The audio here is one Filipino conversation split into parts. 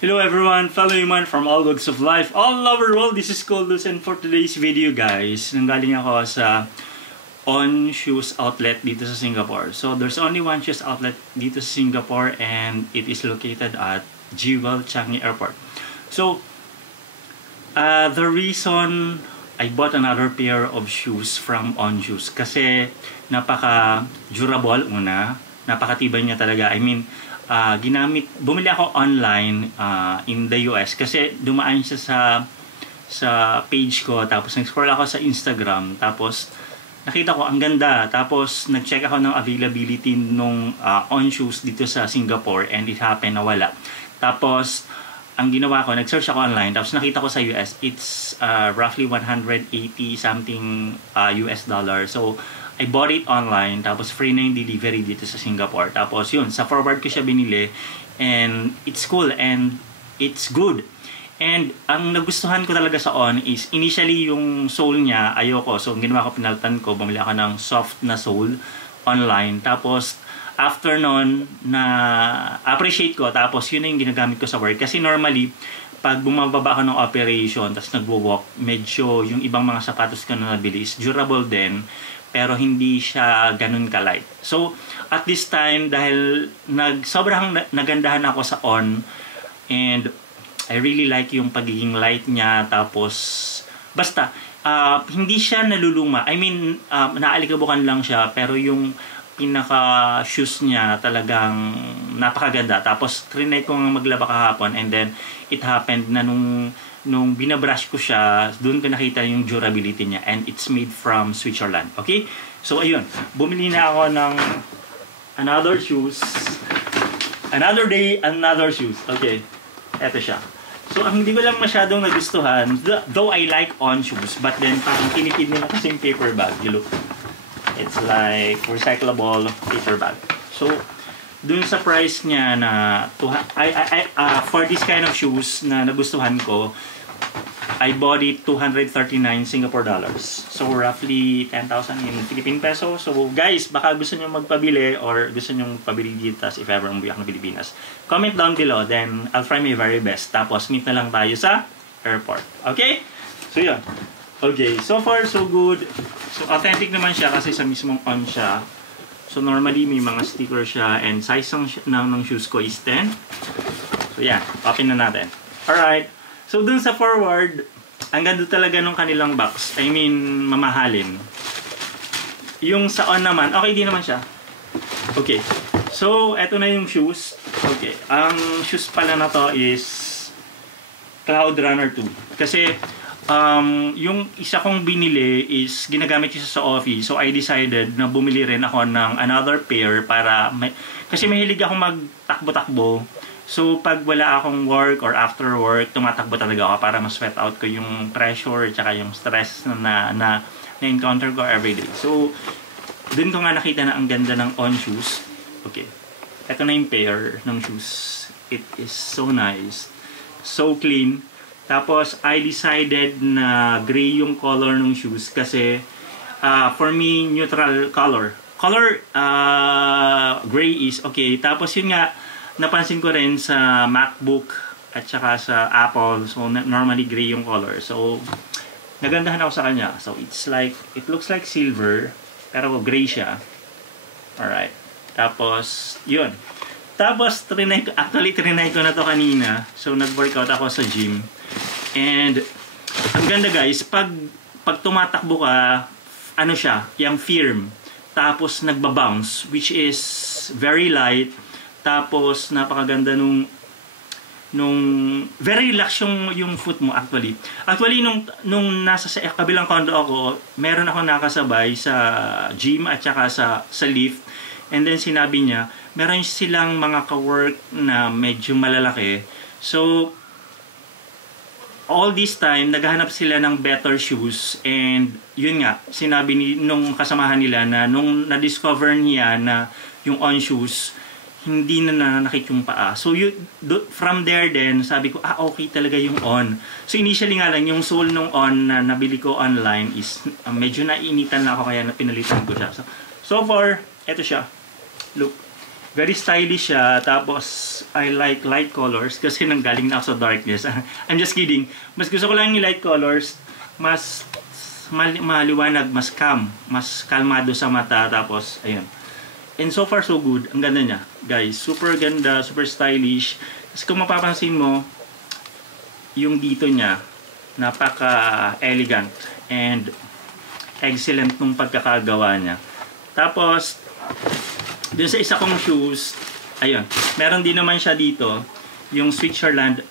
Hello everyone, fellow human from all walks of life, all over the world. This is Coldus, and for today's video guys, nanggaling ako sa On Shoes outlet dito sa Singapore. So there's only one shoes outlet dito sa Singapore and it is located at Jewel Changi Airport. So the reason I bought another pair of shoes from On Shoes kasi napaka-durable una, napakatibay niya talaga. I mean, bumili ako online in the US kasi dumaan siya sa page ko, tapos nag-scroll ako sa Instagram, tapos nakita ko ang ganda, tapos nag-check ako ng availability nung On Shoes dito sa Singapore and it happened na wala. Tapos ang ginawa ko, nag-search ako online, tapos nakita ko sa US it's roughly 180 something US dollar. So I bought it online, tapos free na yung delivery dito sa Singapore. Tapos yun, sa forward ko siya binili, and it's cool and it's good. And ang nagustuhan ko talaga sa On is, initially yung sole niya, ayoko. So ang ginawa ko, pinalitan ko, bumili ako ng soft na sole online. Tapos after nun, na appreciate ko, tapos yun na yung ginagamit ko sa work. Kasi normally, pag bumababa ako ng operation, tapos nagwo-walk, medyo yung ibang mga sapatos ko na nabili is durable din, pero hindi siya ganun ka-light. So, at this time, dahil sobrang nagandahan ako sa On, and I really like yung pagiging light niya, tapos, basta, hindi siya naluluma. I mean, naalikabukan lang siya, pero yung pinaka-shoes niya talagang napakaganda. Tapos, trinay ko nga maglaba kahapon, and then, it happened na nung binabrush ko siya, doon ko nakita yung durability niya, and it's made from Switzerland. Okay? So ayun, bumili na ako ng another shoes. Another day, another shoes. Okay, eto siya. So ang hindi ko lang masyadong nagustuhan, though I like On Shoes, but then parang tinipid nila kasi yung paper bag. You look, it's like recyclable paper bag. So dun sa price niya na for this kind of shoes na nagustuhan ko, I bought it 239 Singapore dollars. So roughly 10,000 in Philippine peso. So guys, baka gusto niyo magpabili or gusto niyo magpabili dito if ever umuwi ako ng Pilipinas, comment down below, then I'll try my very best. Tapos meet na lang tayo sa airport. Okay? So yun. Okay, so far so good. So authentic naman siya kasi sa mismong On siya. So normally may mga sticker siya, and size ng shoes ko is 10. So yeah, open na natin. Alright. So dun sa forward, ang ganda talaga ng kanilang box. I mean, mamahalin. Yung sa On naman, okay din naman siya. Okay. So eto na yung shoes. Okay. Ang shoes pala na to is Cloud Runner 2. Kasi yung isa kong binili is ginagamit siya sa office, so I decided na bumili rin ako ng another pair para kasi mahilig ako magtakbo-takbo. So pag wala akong work or after work, tumatakbo talaga ako para ma-sweat out ko yung pressure at saka yung stress na encounter ko everyday. So dun ko nga nakita na ang ganda ng On Shoes. Okay, eto na yung pair ng shoes. It is so nice, so clean. Tapos, I decided na gray yung color ng shoes kasi for me, neutral color. Gray is okay. Tapos yun nga, napansin ko rin sa MacBook at saka sa Apple. So, normally gray yung color. So, nagandahan ako sa kanya. So, it looks like silver, pero gray siya. Alright. Tapos, yun. Tapos, trinay ko na to kanina. So, nag-workout ako sa gym. And ang ganda guys, pag tumatakbo ka, ano siya, yung firm, tapos nagbabounce, which is very light, tapos napakaganda nung very relax yung foot mo actually. Actually nung nasa sa kabilang condo ako, meron ako nakasabay sa gym at saka sa lift, and then sinabi niya, meron silang mga ka-work na medyo malalaki. So all this time, naghahanap sila ng better shoes, and yun nga, sinabi nung kasamahan nila na nung na-discover niya na yung On Shoes, hindi na nananakit yung paa. So from there then, sabi ko, okay talaga yung On. So initially nga lang, yung sole nung On na nabili ko online is medyo nainitan na ako, kaya pinalitan ko siya. So far, eto siya. Look. Very stylish siya. Tapos, I like light colors kasi nanggaling na ako sa darkness. I'm just kidding. Mas gusto ko lang yung light colors. Mas maliwanag, mas calm. Mas kalmado sa mata. Tapos, ayun. And so far, so good. Ang ganda niya. Guys, super ganda, super stylish. Tapos kung mapapansin mo, yung dito niya, napaka-elegant. And excellent nung pagkakagawa niya. Tapos, dun sa isa kong shoes, ayun, meron din naman siya dito, yung Switzerland.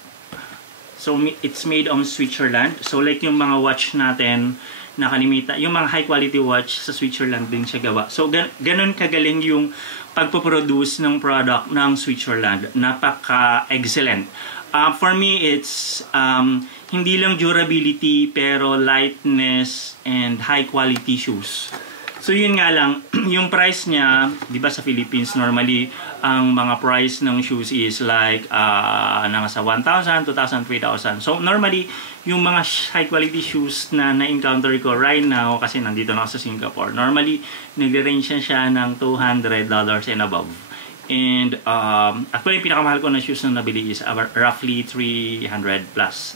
So, it's made on Switzerland. So, like yung mga watch natin, nakalimita, yung mga high quality watch sa Switzerland din siya gawa. So, ganun kagaling yung pagpoproduce ng product ng Switzerland. Napaka-excellent. For me, it's hindi lang durability, pero lightness and high quality shoes. So yun nga lang, yung price niya, di ba sa Philippines, normally, ang mga price ng shoes is like, nasa 1,000, 2,000, 3,000. So normally, yung mga high quality shoes na na-encounter ko right now, kasi nandito na ako sa Singapore, normally, nag-range siya ng $200 and above. And actually, yung pinakamahal ko na shoes na nabili is roughly $300 plus.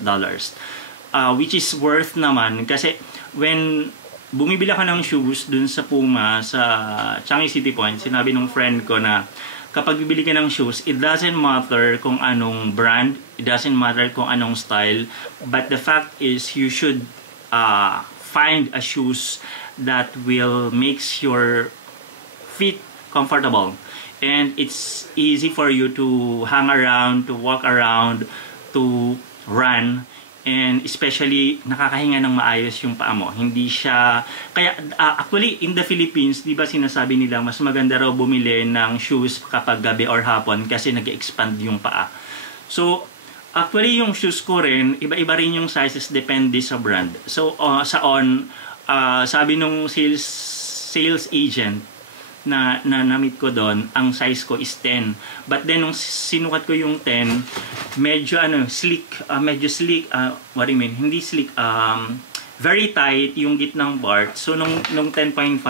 Which is worth naman, kasi when bumibili ako ng shoes dun sa Puma sa Changi City Point, sinabi ng friend ko na kapag bibili ka ng shoes, it doesn't matter kung anong brand, it doesn't matter kung anong style, but the fact is you should find a shoes that will makes your feet comfortable. And it's easy for you to hang around, to walk around, to run. And especially, nakakahinga ng maayos yung paa mo. Hindi siya... Kaya, actually, in the Philippines, di ba sinasabi nila, mas maganda raw bumili ng shoes kapag gabi or hapon kasi nag-expand yung paa. So, actually, yung shoes ko rin, iba-iba rin yung sizes, depende sa brand. So, sabi nung sales agent, na na-meet ko doon, ang size ko is 10. But then, nung sinukat ko yung 10, medyo sleek, what do you mean? Hindi sleek, very tight yung gitnang part. So, nung 10.5,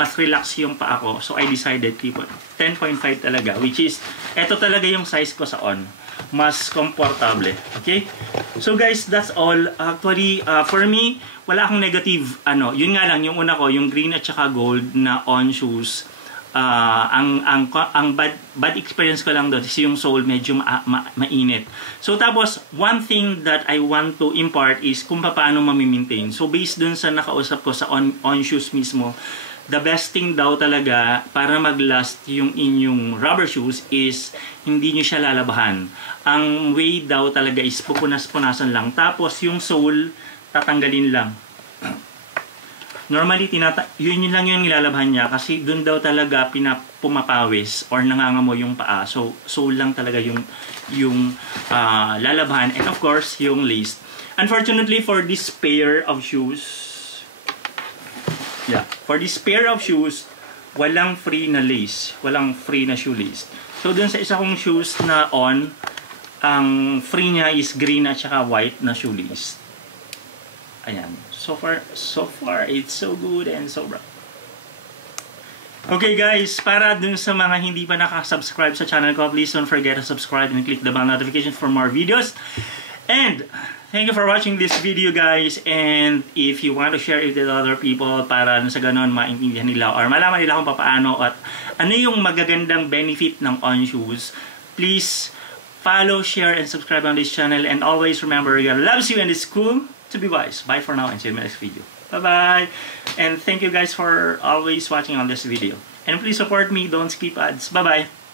mas relax yung paa ko. So, I decided keep it 10.5 talaga, which is, eto talaga yung size ko sa On. Mas komportable. Okay? So, guys, that's all. Actually, for me, wala akong negative, yun nga lang, yung una ko, yung green at saka gold na On shoes, ang bad experience ko lang doon is yung sole medyo mainit. So tapos, one thing that I want to impart is kung paano mamimaintain. So based dun sa nakausap ko sa on shoes mismo, the best thing daw talaga para mag-last yung inyong rubber shoes is hindi nyo siya lalabahan. Ang way daw talaga is pupunas-punasan lang. Tapos yung sole, tatanggalin lang. Normally, yun lang yung nilalabhan niya kasi dun daw talaga pumapawis or nangangamo yung paa. So lang talaga yung lalabhan. And of course, yung lace. Unfortunately, for this pair of shoes, walang free na lace. Walang free na shoelace. So dun sa isa kong shoes na On, ang free niya is green at saka white na shoelace. Ayan. So far, it's so good and so bright. Okay guys, para dun sa mga hindi pa nakasubscribe sa channel ko, please don't forget to subscribe and click the bell notification for more videos. And thank you for watching this video guys. And if you want to share it with other people para sa ganon maintindihan nila or malaman nila kung paano at ano yung magagandang benefit ng On shoes, please follow, share, and subscribe on this channel. And always remember, God loves you and it's cool to be wise. Bye for now and see you in the next video. Bye-bye. And thank you guys for always watching on this video. And please support me. Don't skip ads. Bye-bye.